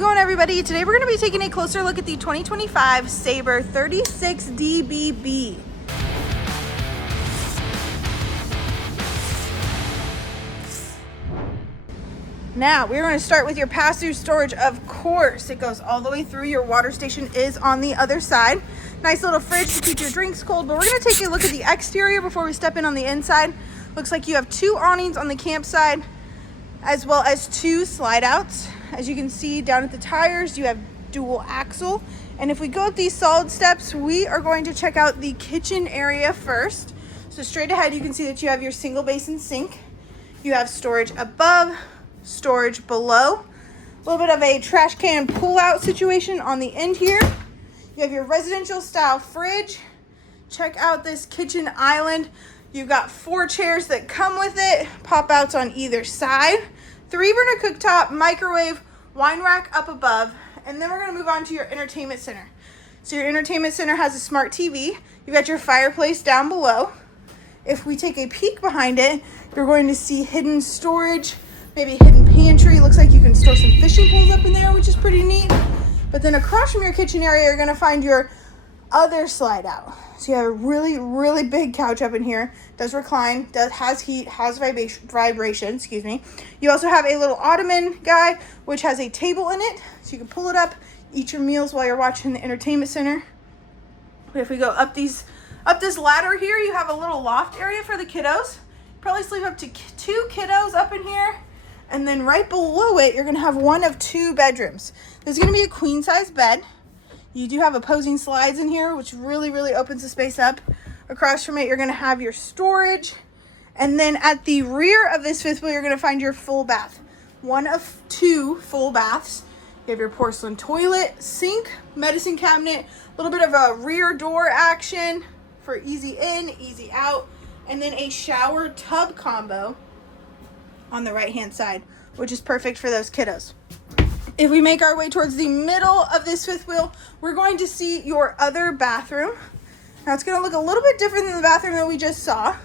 it going, everybody? Today we're going to be taking a closer look at the 2025 Sabre 36DBB. Now we're going to start with your pass-through storage. Of course, it goes all the way through. Your water station is on the other side. Nice little fridge to keep your drinks cold. But we're going to take a look at the exterior before we step in on the inside. Looks like you have 2 awnings on the campsite, as well as 2 slide outs. As you can see down at the tires, you have dual axle. And if we go up these solid steps, we are going to check out the kitchen area first. So straight ahead, you can see that you have your single basin sink. You have storage above, storage below. A little bit of a trash can pull out situation on the end here. You have your residential style fridge. Check out this kitchen island. You've got 4 chairs that come with it, pop outs on either side. 3-burner cooktop, microwave, wine rack up above, and then we're going to move on to your entertainment center. So your entertainment center has a smart TV. You've got your fireplace down below. If we take a peek behind it, you're going to see hidden storage, maybe a hidden pantry. Looks like you can store some fishing poles up in there, which is pretty neat. But then across from your kitchen area, you're going to find your other slide out. So you have a really big couch up in here. Does recline, has heat, has vibration, excuse me. You also have a little ottoman guy, which has a table in it. So you can pull it up, eat your meals while you're watching the entertainment center. But if we go up this ladder here, you have a little loft area for the kiddos. Probably sleep up to 2 kiddos up in here. And then right below it, you're gonna have one of 2 bedrooms. There's gonna be a queen size bed. You do have opposing slides in here, which really opens the space up. Across from it, you're gonna have your storage. And then at the rear of this 5th wheel, you're gonna find your full bath. One of 2 full baths. You have your porcelain toilet, sink, medicine cabinet, a little bit of a rear door action for easy in, easy out, and then a shower tub combo on the right-hand side, which is perfect for those kiddos. If we make our way towards the middle of this 5th wheel, we're going to see your other bathroom. Now it's going to look a little bit different than the bathroom that we just saw.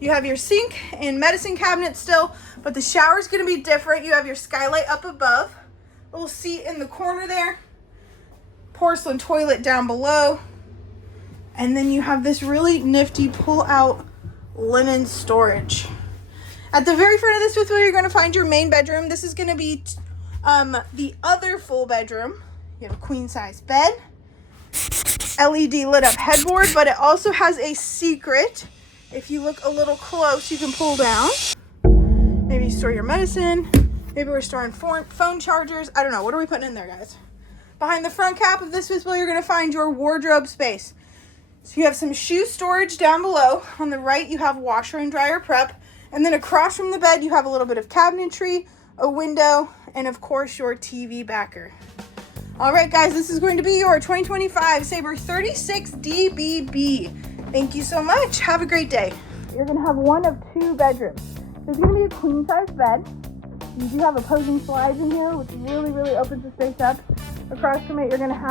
You have your sink and medicine cabinet still, but the shower is going to be different. You have your skylight up above, little seat in the corner there, porcelain toilet down below, and then you have this really nifty pull-out linen storage. At the very front of this 5th wheel, you're going to find your main bedroom. This is going to be the other full bedroom. You have a queen size bed, LED lit up headboard, but it also has a secret. If you look a little close, you can pull down. Maybe you store your medicine. Maybe we're storing phone chargers. I don't know. What are we putting in there, guys? Behind the front cap of this 5th wheel, you're going to find your wardrobe space. So you have some shoe storage down below. On the right, you have washer and dryer prep. And then across from the bed, you have a little bit of cabinetry, a window, and of course your TV backer. All right, guys, this is going to be your 2025 Sabre 36DBB. Thank you so much. Have a great day. You're going to have one of 2 bedrooms. There's going to be a queen size bed. You do have opposing slides in here, which really opens the space up. Across from it, you're going to have